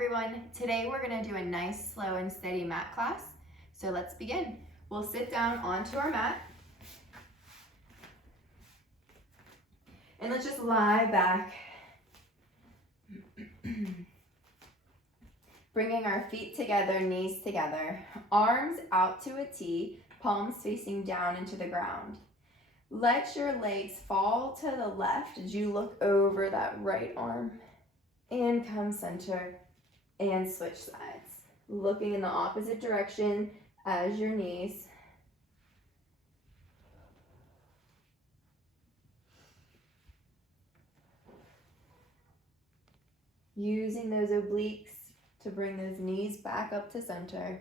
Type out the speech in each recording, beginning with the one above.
everyone. Today we're going to do a nice, slow, and steady mat class. So let's begin. We'll sit down onto our mat. And let's just lie back. Bringing our feet together, knees together, arms out to a T, palms facing down into the ground. Let your legs fall to the left as you look over that right arm. And come center and switch sides. Looking in the opposite direction as your knees. Using those obliques to bring those knees back up to center.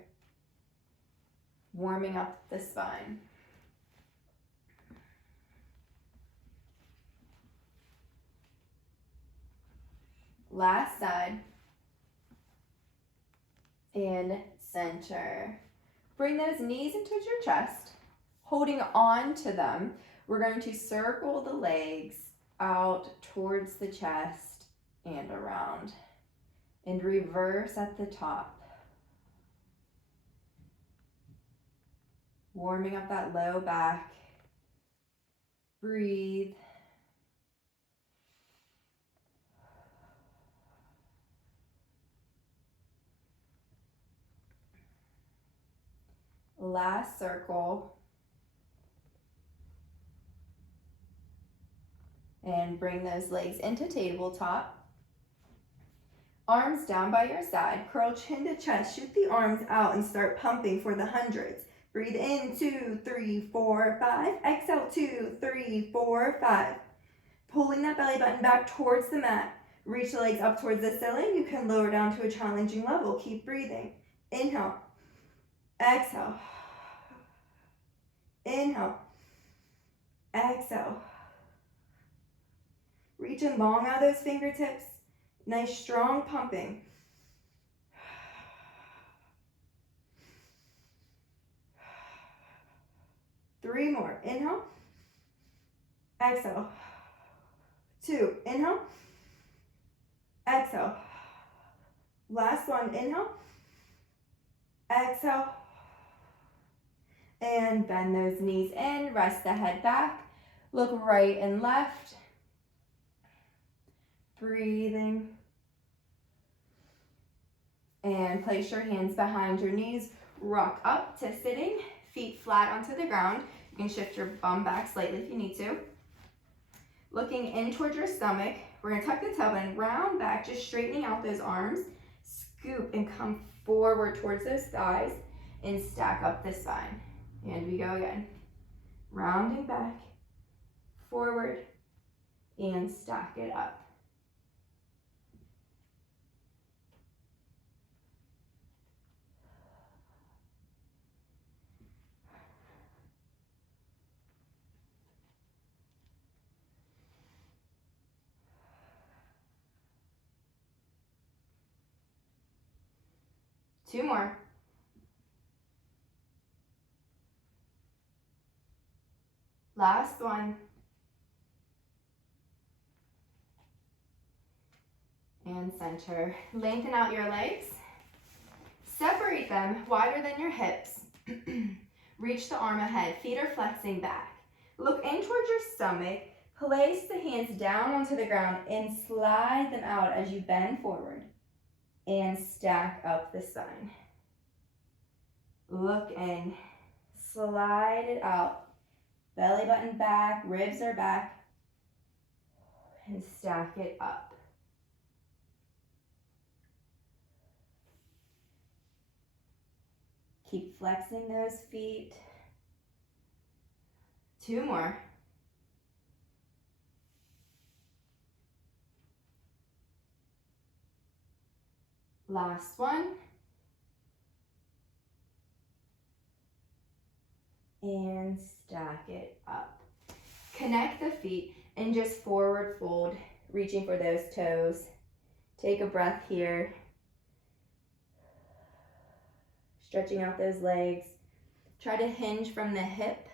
Warming up the spine. Last side. And center. Bring those knees into your chest. Holding on to them, we're going to circle the legs out towards the chest and around. And reverse at the top. Warming up that low back. Breathe. Last circle. And bring those legs into tabletop. Arms down by your side. Curl chin to chest. Shoot the arms out and start pumping for the hundreds. Breathe in, 2, 3, 4, 5. Exhale, 2, 3, 4, 5. Pulling that belly button back towards the mat. Reach the legs up towards the ceiling. You can lower down to a challenging level. Keep breathing. Inhale. Exhale. Inhale. Exhale. Reaching long out of those fingertips. Nice strong pumping. Three more. Inhale. Exhale. 2. Inhale. Exhale. Last one. Inhale. Exhale. And bend those knees in. Rest the head back. Look right and left. Breathing. And place your hands behind your knees. Rock up to sitting. Feet flat onto the ground. You can shift your bum back slightly if you need to. Looking in towards your stomach. We're going to tuck the tailbone, round back, just straightening out those arms. Scoop and come forward towards those thighs and stack up the spine. And we go again. Rounding back, forward, and stack it up. Two more. Last one. And center. Lengthen out your legs. Separate them wider than your hips. Reach the arm ahead. Feet are flexing back. Look in towards your stomach. Place the hands down onto the ground and slide them out as you bend forward. And stack up the spine. Look in. Slide it out. Belly button back, ribs are back. And stack it up. Keep flexing those feet. Two more. Last one. And stack it up. Connect the feet and just forward fold, reaching for those toes. Take a breath here. Stretching out those legs. Try to hinge from the hip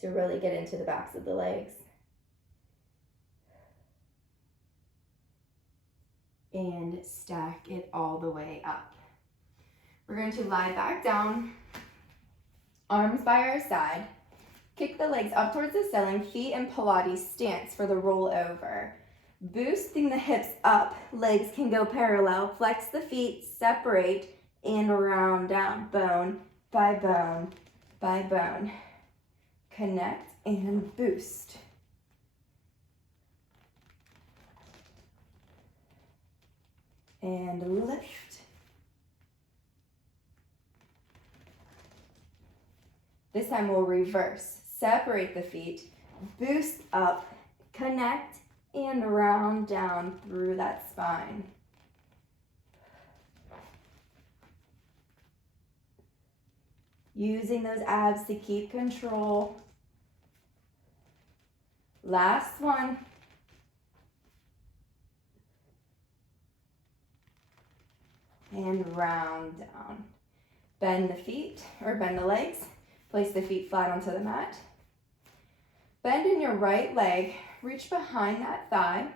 to really get into the backs of the legs. and stack it all the way up. We're going to lie back down, arms by our side. Kick the legs up towards the ceiling, feet in Pilates stance for the roll over. Boosting the hips up, legs can go parallel. Flex the feet, separate, and round down, bone by bone by bone. Connect and boost. And lift. This time we'll reverse. Separate the feet, boost up, connect, and round down through that spine. Using those abs to keep control. Last one. And round down. Bend the feet, or bend the legs. Place the feet flat onto the mat. Bend in your right leg, reach behind that thigh,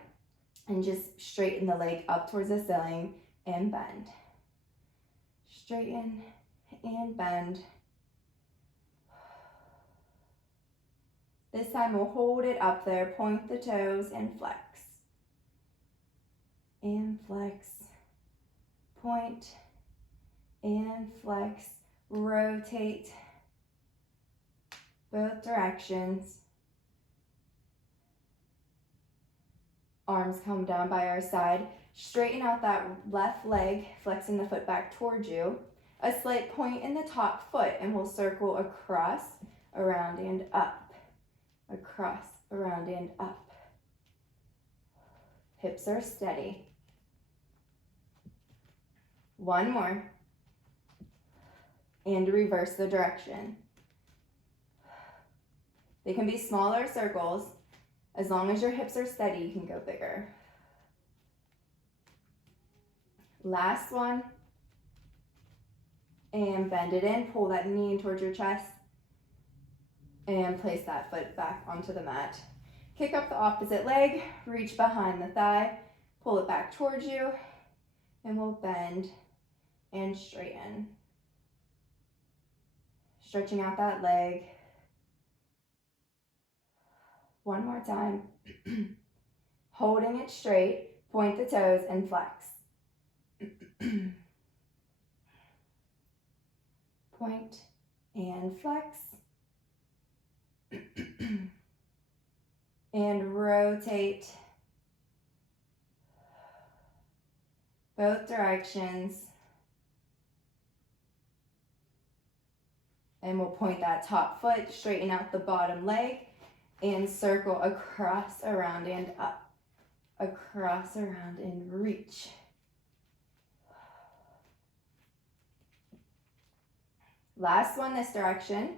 and just straighten the leg up towards the ceiling and bend. Straighten and bend. This time we'll hold it up there, point the toes and flex. And flex. Point and flex. Rotate both directions. Arms come down by our side. Straighten out that left leg, flexing the foot back towards you. A slight point in the top foot, and we'll circle across, around, and up. Across, around, and up. Hips are steady. One more. And reverse the direction. They can be smaller circles. As long as your hips are steady, you can go bigger. Last one. And bend it in. Pull that knee in towards your chest. And place that foot back onto the mat. Kick up the opposite leg. Reach behind the thigh. Pull it back towards you. And we'll bend and straighten. Stretching out that leg. One more time. Holding it straight, point the toes and flex. Point and flex. And rotate both directions. And we'll point that top foot, straighten out the bottom leg, and circle across, around, and up. Across, around, and reach. Last one this direction,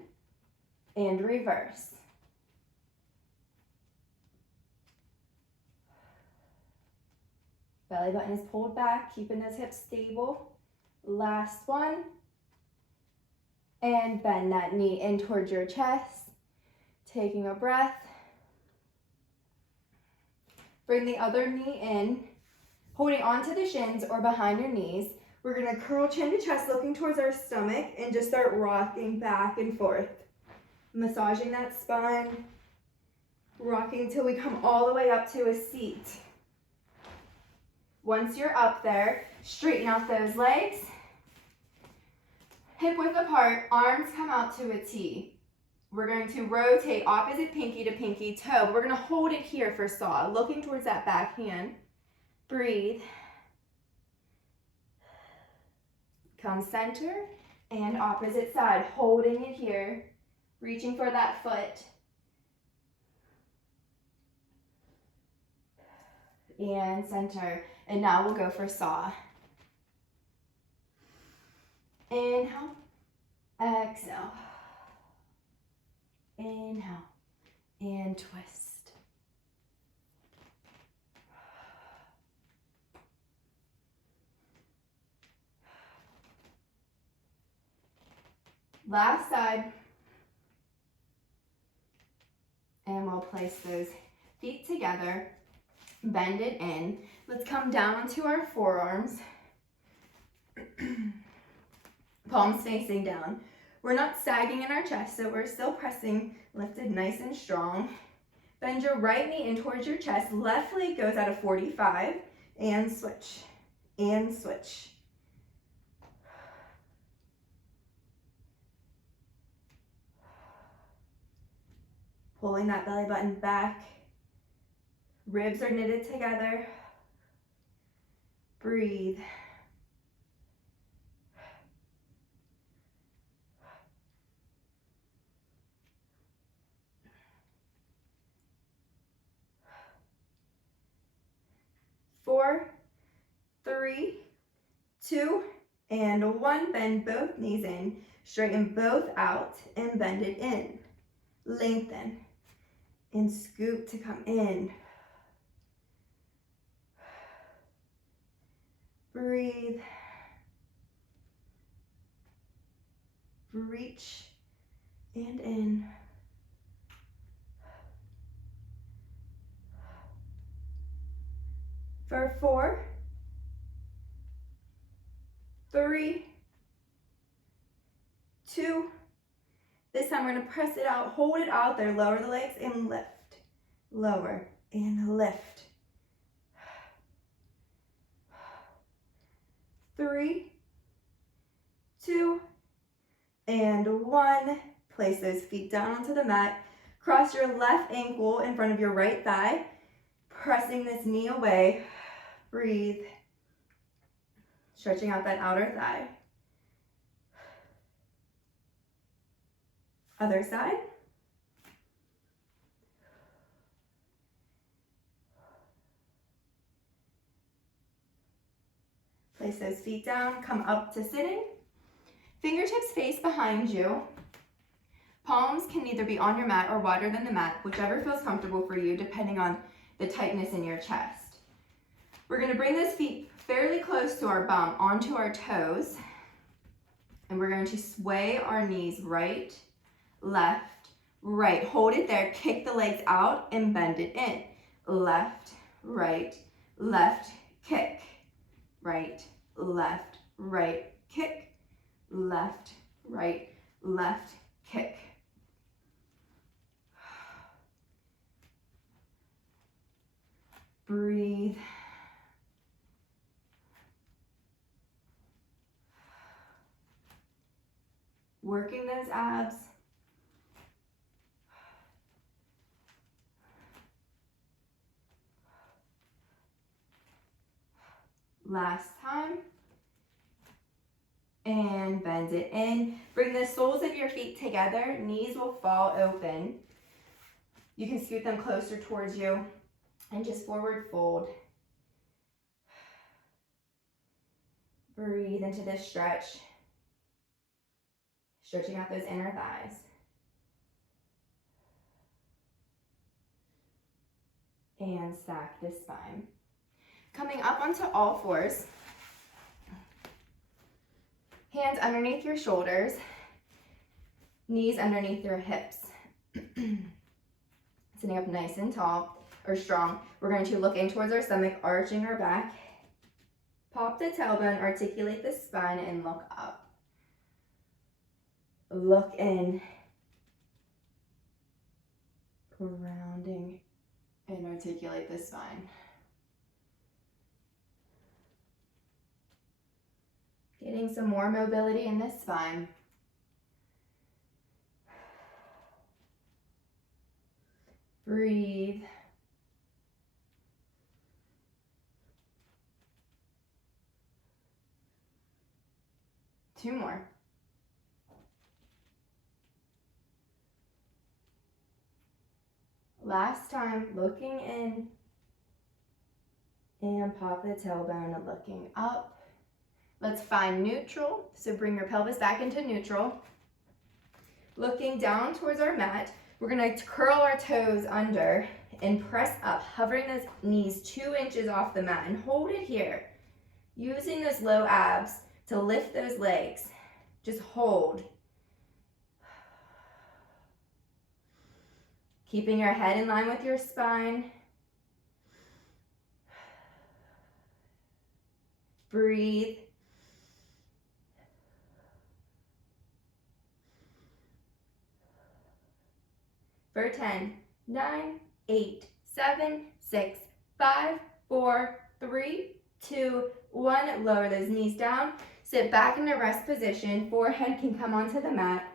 and reverse. Belly button is pulled back, keeping those hips stable. Last one. And bend that knee in towards your chest. Taking a breath. Bring the other knee in, holding onto the shins or behind your knees. We're gonna curl chin to chest, looking towards our stomach, and just start rocking back and forth. Massaging that spine, rocking until we come all the way up to a seat. Once you're up there, straighten out those legs. Hip width apart, arms come out to a T. We're going to rotate opposite pinky to pinky toe, but we're going to hold it here for saw, looking towards that back hand. Breathe. Come center and opposite side, holding it here, reaching for that foot. And center. And now we'll go for saw. Inhale, exhale. Inhale and twist. Last side. And we'll place those feet together. Bend it in. Let's come down onto our forearms. Palms facing down. We're not sagging in our chest, so we're still pressing lifted nice and strong. Bend your right knee in towards your chest. Left leg goes at a 45 and switch, and switch. Pulling that belly button back. Ribs are knitted together. Breathe. Four, three, two, and one. Bend both knees in. Straighten both out and bend it in. Lengthen and scoop to come in. Breathe. Reach and in. For 4, 3, 2. This time we're going to press it out, hold it out there, lower the legs and lift. Lower and lift. 3, 2, and 1. Place those feet down onto the mat. Cross your left ankle in front of your right thigh, pressing this knee away. Breathe. Stretching out that outer thigh. Other side. Place those feet down, come up to sitting. Fingertips face behind you. Palms can either be on your mat or wider than the mat, whichever feels comfortable for you, depending on the tightness in your chest. We're going to bring those feet fairly close to our bum, onto our toes, and we're going to sway our knees right, left, right. Hold it there, kick the legs out and bend it in. Left, left, kick. Right, kick. Left, kick. Breathe. Working those abs. Last time. And bend it in. Bring the soles of your feet together. Knees will fall open. You can scoot them closer towards you and just forward fold. Breathe into this stretch. Stretching out those inner thighs. And stack the spine. Coming up onto all fours. Hands underneath your shoulders. Knees underneath your hips. Sitting up nice and tall or strong. We're going to look in towards our stomach, arching our back. Pop the tailbone, articulate the spine, and look up. Look in. Grounding and articulate the spine. Getting some more mobility in this spine. Breathe. Two more. Last time, looking in and pop the tailbone and looking up. Let's find neutral. So bring your pelvis back into neutral. Looking down towards our mat, we're going to curl our toes under and press up, hovering those knees 2 inches off the mat, and hold it here. Using those low abs to lift those legs. Just hold. Keeping your head in line with your spine. Breathe. For 10, 9, 8, 7, 6, 5, 4, 3, 2, 1. Lower those knees down. Sit back into rest position. Forehead can come onto the mat.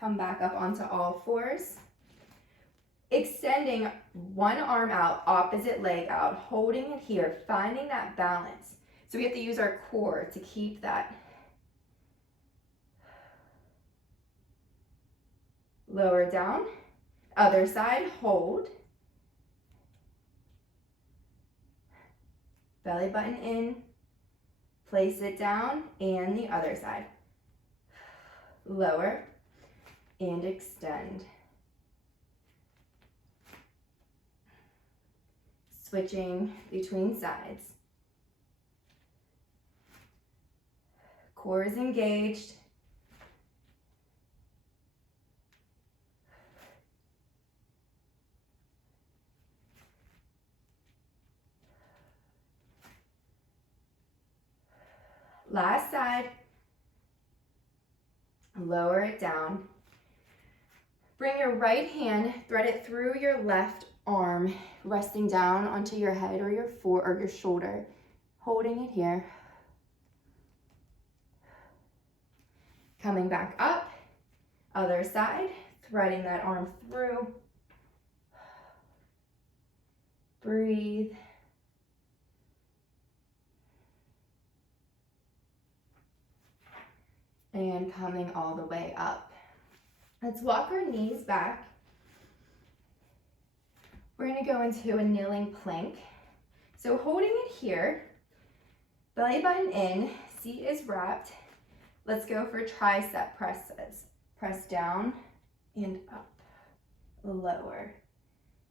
Come back up onto all fours. Extending one arm out, opposite leg out, holding it here, finding that balance. So we have to use our core to keep that. Lower down, other side, hold. Belly button in, place it down, and the other side. Lower and extend. Switching between sides. Core is engaged. Last side. Lower it down. Bring your right hand, thread it through your left arm, resting down onto your head or your shoulder, holding it here. Coming back up, other side, threading that arm through. Breathe. And coming all the way up. Let's walk our knees back. We're going to go into a kneeling plank. So holding it here, belly button in, seat is wrapped. Let's go for tricep presses. Press down and up, lower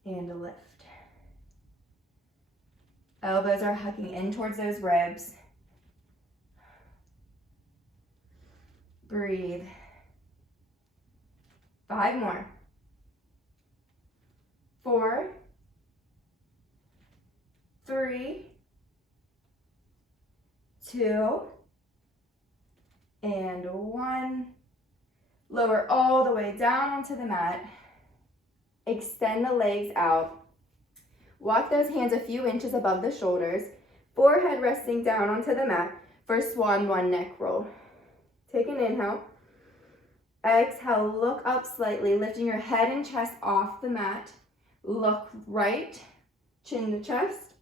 and lift. Elbows are hugging in towards those ribs. Breathe. 5 more. 4, 3, 2, and 1. Lower all the way down onto the mat. Extend the legs out. Walk those hands a few inches above the shoulders. Forehead resting down onto the mat for swan 1 neck roll. Take an inhale. Exhale, look up slightly, lifting your head and chest off the mat. Look right, chin to chest,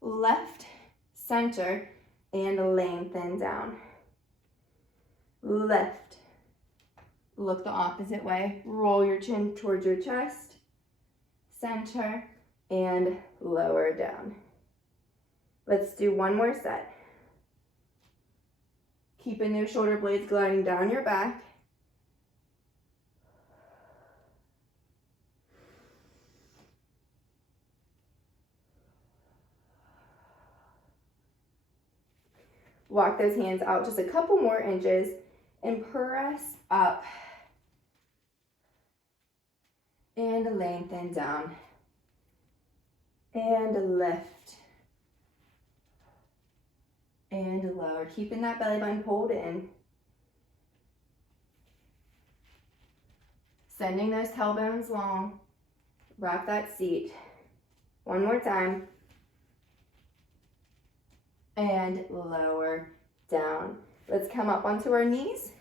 left, center, and lengthen down. Lift. Look the opposite way. Roll your chin towards your chest, center, and lower down. Let's do 1 more set. Keeping those shoulder blades gliding down your back. Walk those hands out just a couple more inches and press up and lengthen down and lift and lower, keeping that belly button pulled in. Sending those tailbones long. Wrap that seat. 1 more time. And lower down. Let's come up onto our knees.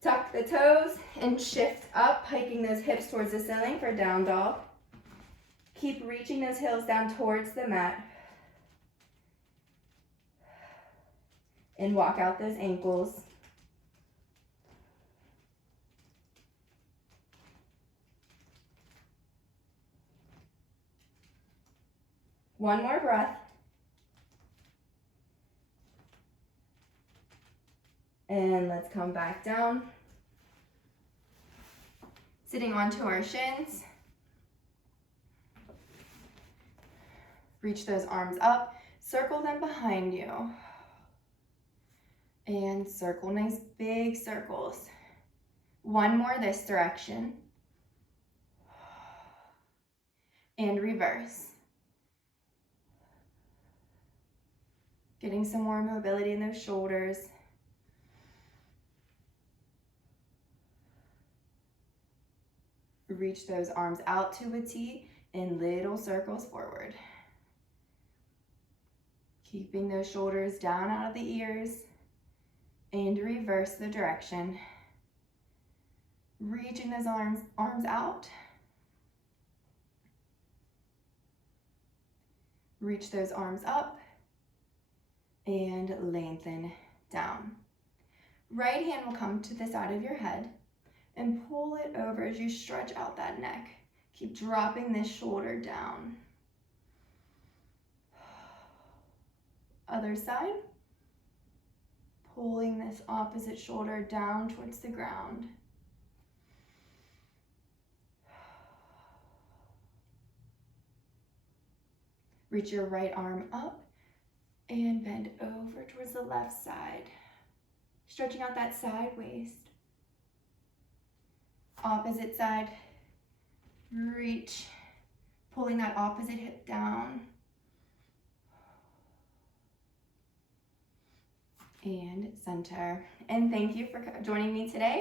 Tuck the toes and shift up, hiking those hips towards the ceiling for down dog. Keep reaching those heels down towards the mat. And walk out those ankles. One more breath. And let's come back down. Sitting onto our shins. Reach those arms up. Circle them behind you. And circle, nice big circles. One more this direction. And reverse. Getting some more mobility in those shoulders. Reach those arms out to a T in little circles forward. Keeping those shoulders down out of the ears. And reverse the direction. Reaching those arms out. Reach those arms up and lengthen down. Right hand will come to the side of your head and pull it over as you stretch out that neck. Keep dropping this shoulder down. Other side. Pulling this opposite shoulder down towards the ground. Reach your right arm up and bend over towards the left side. Stretching out that side waist. Opposite side. Reach. Pulling that opposite hip down. And center. And thank you for joining me today.